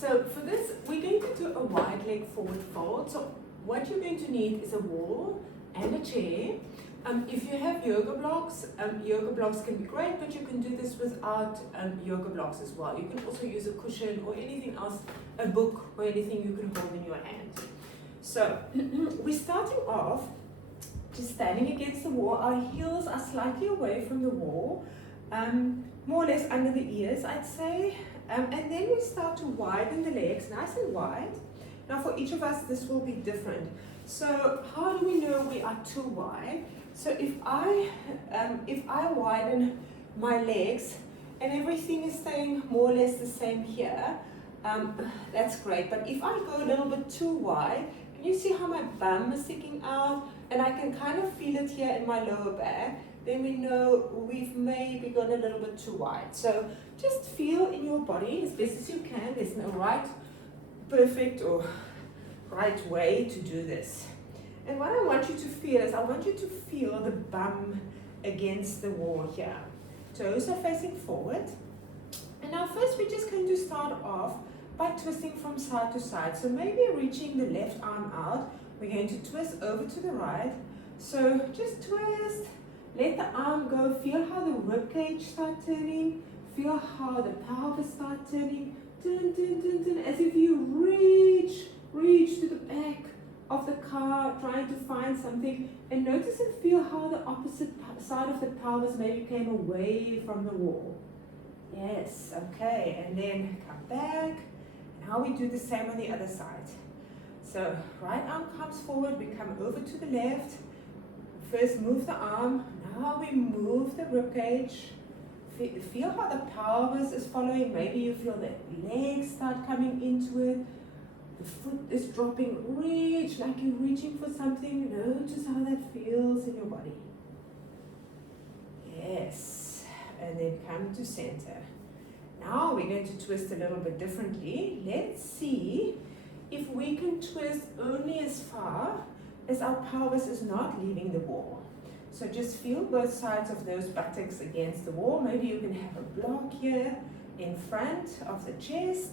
So for this, we're going to do a wide leg forward fold. So what you're going to need is a wall and a chair. If you have yoga blocks can be great, but you can do this without yoga blocks as well. You can also use a cushion or anything else, a book or anything you can hold in your hand. So we're starting off just standing against the wall. Our heels are slightly away from the wall, more or less under the ears, I'd say. And then we start to widen the legs, nice and wide. Now for each of us, this will be different. So how do we know we are too wide? So if I widen my legs and everything is staying more or less the same here, that's great. But if I go a little bit too wide, can you see how my bum is sticking out? And I can kind of feel it here in my lower back. Then we know we've maybe gone a little bit too wide. So just feel in your body as best as you can. There's no right, perfect or right way to do this. And what I want you to feel is I want you to feel the bum against the wall here. Toes are facing forward. And now first we're just going to start off by twisting from side to side. So maybe reaching the left arm out. We're going to twist over to the right. So just twist. Let the arm go. Feel how the rib cage start turning. Feel how the pelvis start turning. Turn, turn, turn, turn. As if you reach to the back of the car, trying to find something. And notice and feel how the opposite side of the pelvis maybe came away from the wall. Yes, okay. And then come back. Now we do the same on the other side. So right arm comes forward. We come over to the left. First move the arm. Now we move the rib cage. Feel how the pelvis is following. Maybe you feel the legs start coming into it. The foot is dropping. Reach like you're reaching for something. Notice how that feels in your body. Yes. And then come to center. Now we're going to twist a little bit differently. Let's see if we can twist only as far as our pelvis is not leaving the wall. So just feel both sides of those buttocks against the wall. Maybe you can have a block here in front of the chest.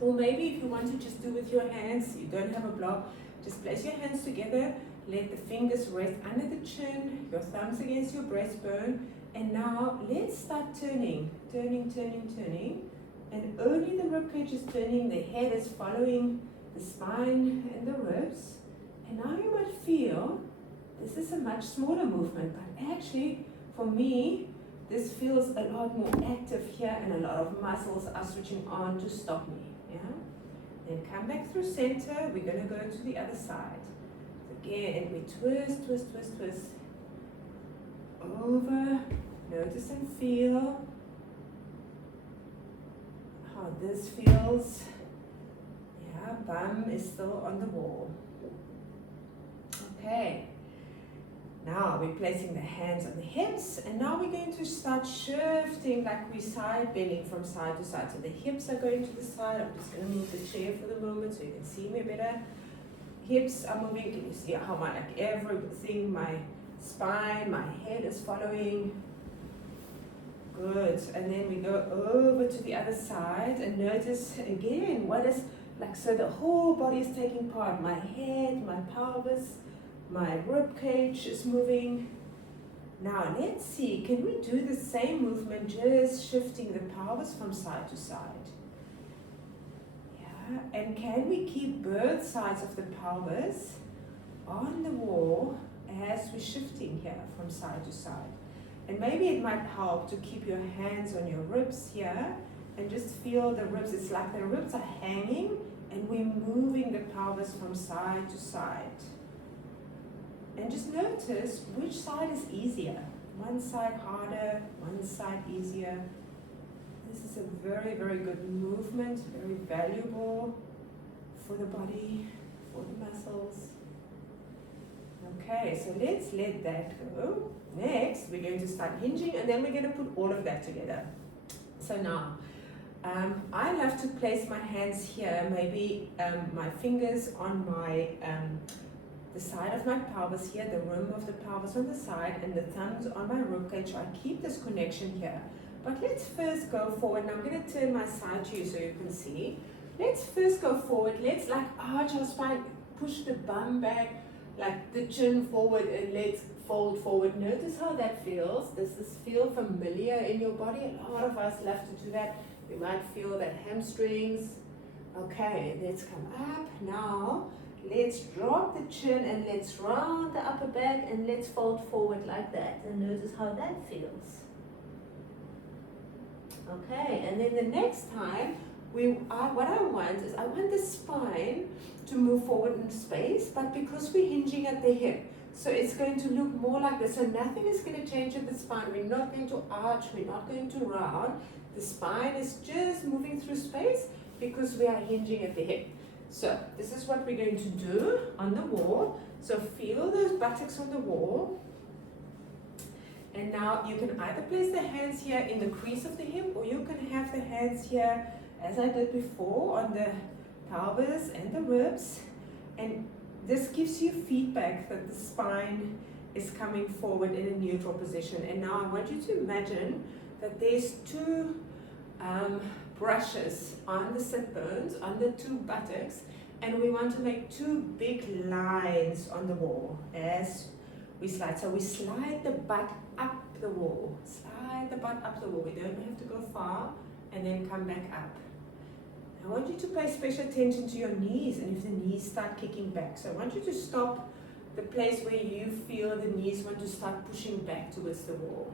Or maybe if you want to just do with your hands, you don't have a block, just place your hands together, let the fingers rest under the chin, your thumbs against your breastbone, and now let's start turning, turning, turning, turning, and only the ribcage is turning, the head is following the spine and the ribs, and now you might feel this is a much smaller movement, but actually for me, this feels a lot more active here and a lot of muscles are switching on to stop me. Yeah? Then come back through center. We're going to go to the other side. Again, we twist, twist, twist, twist. Over. Notice and feel how this feels. Yeah, bum is still on the wall. Okay. Now we're placing the hands on the hips, and now we're going to start shifting like we're side bending from side to side. So the hips are going to the side. I'm just going to move the chair for the moment so you can see me better. Hips are moving. Can you see how everything, my spine, my head is following? Good. And then we go over to the other side and notice again what is like, so the whole body is taking part. My head, my pelvis, my rib cage is moving. Now let's see, can we do the same movement, just shifting the pelvis from side to side? Yeah, and can we keep both sides of the pelvis on the wall as we're shifting here from side to side? And maybe it might help to keep your hands on your ribs here and just feel the ribs. It's like the ribs are hanging and we're moving the pelvis from side to side. And just notice which side is easier. One side harder, one side easier. This is a very, very good movement, very valuable for the body, for the muscles. Okay, so let's let that go. Next, we're going to start hinging, and then we're going to put all of that together. So now, I love to place my hands here, maybe my fingers on my the side of my pelvis here, the rim of the pelvis on the side, and the thumbs on my ribcage. So I keep this connection here. But let's first go forward. Now I'm going to turn my side to you so you can see. Let's first go forward. Let's like arch our spine, push the bum back, like the chin forward, and let's fold forward. Notice how that feels. Does this feel familiar in your body? A lot of us love to do that. We might feel that hamstrings. Okay, let's come up. Now, let's drop the chin and let's round the upper back and let's fold forward like that. And notice how that feels. Okay, and then the next time, what I want is I want the spine to move forward in space, but because we're hinging at the hip, so it's going to look more like this. So nothing is going to change at the spine. We're not going to arch, we're not going to round. The spine is just moving through space because we are hinging at the hip. So this is what we're going to do on the wall. So feel those buttocks on the wall. And now you can either place the hands here in the crease of the hip, or you can have the hands here, as I did before, on the pelvis and the ribs. And this gives you feedback that the spine is coming forward in a neutral position. And now I want you to imagine that there's two brushes on the sit bones, on the two buttocks, and we want to make two big lines on the wall as we slide. So we slide the butt up the wall. Slide the butt up the wall. We don't have to go far and then come back up. I want you to pay special attention to your knees and if the knees start kicking back. So I want you to stop the place where you feel the knees want to start pushing back towards the wall.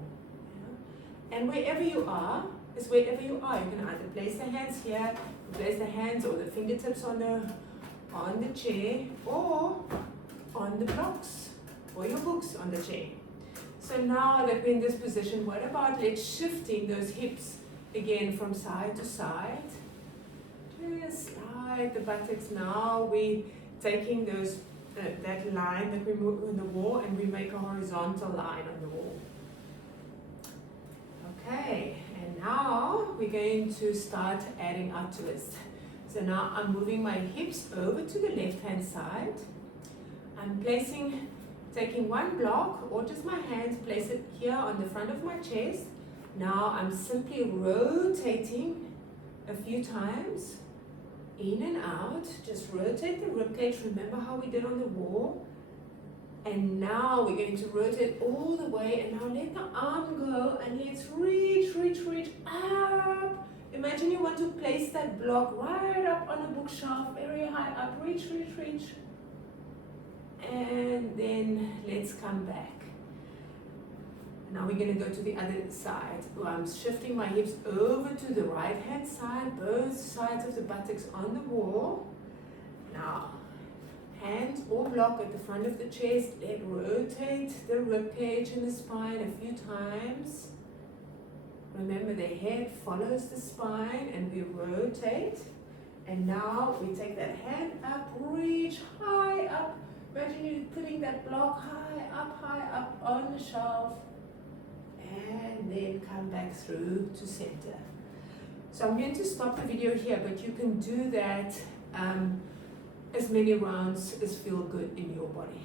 Yeah? And wherever you are, is wherever you are. You can either place the hands here, place the hands or the fingertips on the chair, or on the blocks or your books on the chair. So now that we're in this position, what about let's shifting those hips again from side to side. Just slide the buttocks. Now we're taking those that line that we move on the wall and we make a horizontal line on the wall. Okay, and now we're going to start adding our twist. So now I'm moving my hips over to the left hand side. I'm taking one block or just my hands, place it here on the front of my chest. Now I'm simply rotating a few times, in and out. Just rotate the ribcage. Remember how we did on the wall? And now we're going to rotate all the way, and now let the arm go and let's reach, reach, reach up. Imagine you want to place that block right up on a bookshelf, very high up. Reach, reach, reach. And then let's come back. Now we're going to go to the other side. I'm shifting my hips over to the right hand side, both sides of the buttocks on the wall. Now, hands or block at the front of the chest. Let rotate the rib cage and the spine a few times. Remember, the head follows the spine and we rotate. And now we take that hand up, reach high up. Imagine you putting that block high up on the shelf. And then come back through to center. So I'm going to stop the video here, but you can do that as many rounds as feel good in your body.